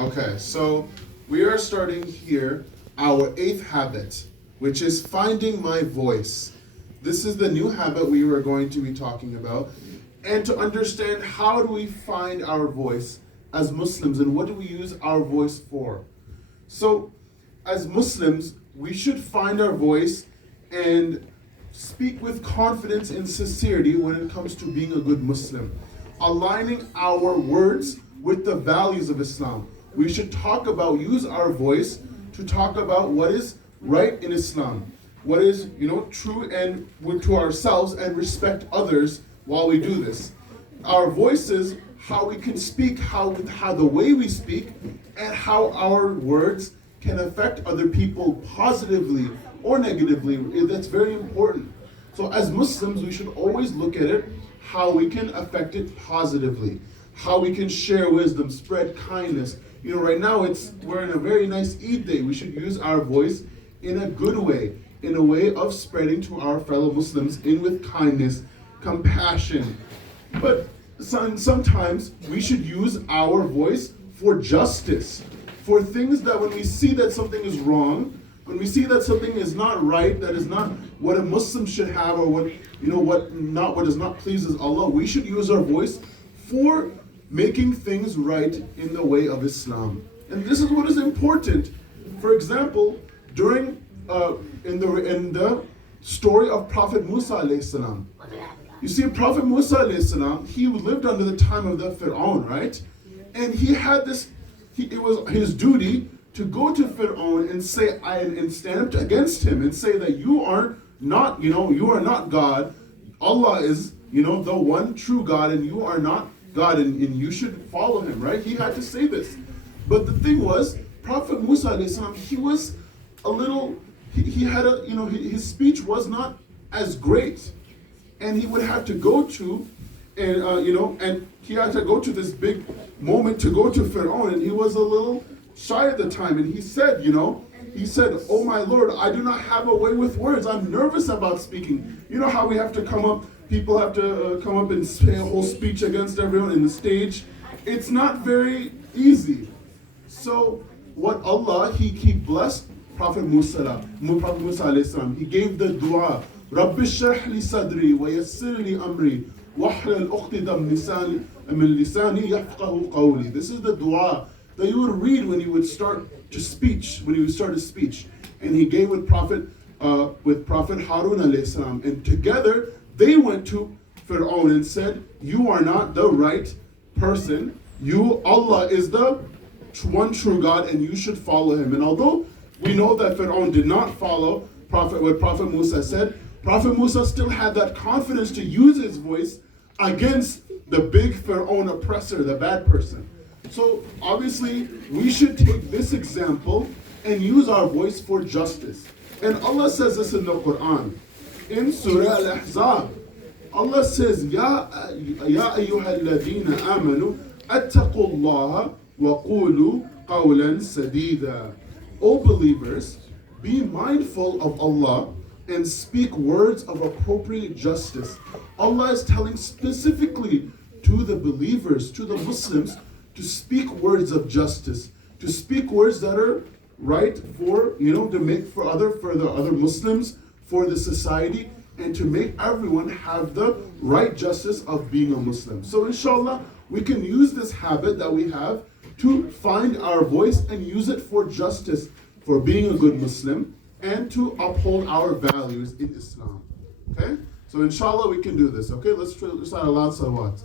Okay, so we are starting here our eighth habit, which is finding my voice. This is the new habit we were going to be talking about. And to understand how do we find our voice as Muslims and what do we use our voice for? So, as Muslims, we should find our voice and speak with confidence and sincerity when it comes to being a good Muslim, aligning our words with the values of Islam. We should use our voice to talk about what is right in Islam, what is true and to ourselves, and respect others while we do this. Our voices, how we can speak, how the way we speak, and how our words can affect other people positively or negatively. That's very important. So as Muslims, we should always look at it how we can affect it positively, how we can share wisdom, spread kindness. Right now we're in a very nice Eid day. We should use our voice in a good way, in a way of spreading to our fellow Muslims with kindness, compassion. But sometimes we should use our voice for justice, for things that when we see that something is wrong, when we see that something is not right, that is not what a Muslim should have, or what does not pleases Allah, we should use our voice for making things right in the way of Islam. And this is what is important. For example, during in the story of Prophet Musa alayhi salam. You see, Prophet Musa alayhi salam, he lived under the time of the Fir'aun, right? And he had it was his duty to go to Fir'aun and say and stand up against him and say that you are not God. Allah is the one true God, and you are not God, and you should follow him, right? He had to say this. But the thing was, Prophet Musa alayhi salam, he was a little, he had his speech was not as great, and he would have to go to, and he had to go to this big moment to go to Fir'aun, and he was a little shy at the time, and he said, "Oh my Lord, I do not have a way with words. I'm nervous about speaking." You know how we have to come up. People have to come up and say a whole speech against everyone in the stage. It's not very easy. So what Allah, He blessed Prophet Musa alayhi salam. He gave the dua, Rabbi shrah li sadri wa yassir li amri wahlul uqdatan min lisani yafqahu qawli. This is the dua that you would read when you would start a speech. And he gave with Prophet Harun alayhi salam. And together they went to Fir'aun and said, "You are not the right person. Allah is the one true God, and you should follow him." And although we know that Fir'aun did not follow what Prophet Musa said, Prophet Musa still had that confidence to use his voice against the big Fir'aun oppressor, the bad person. So obviously, we should take this example and use our voice for justice. And Allah says this in the Quran. In Surah Al-Ahzab, Allah says, Ya ayyuha alladhina amanu, attaqu Allah wa qulu qawlan sadida. O believers, be mindful of Allah and speak words of appropriate justice. Allah is telling specifically to the believers, to the Muslims, to speak words of justice, to speak words that are right for, to make for the other Muslims, for the society, and to make everyone have the right justice of being a Muslim. So inshallah, we can use this habit that we have to find our voice and use it for justice, for being a good Muslim, and to uphold our values in Islam. Okay? So inshallah, we can do this. Okay? Let's recite a loud salawat.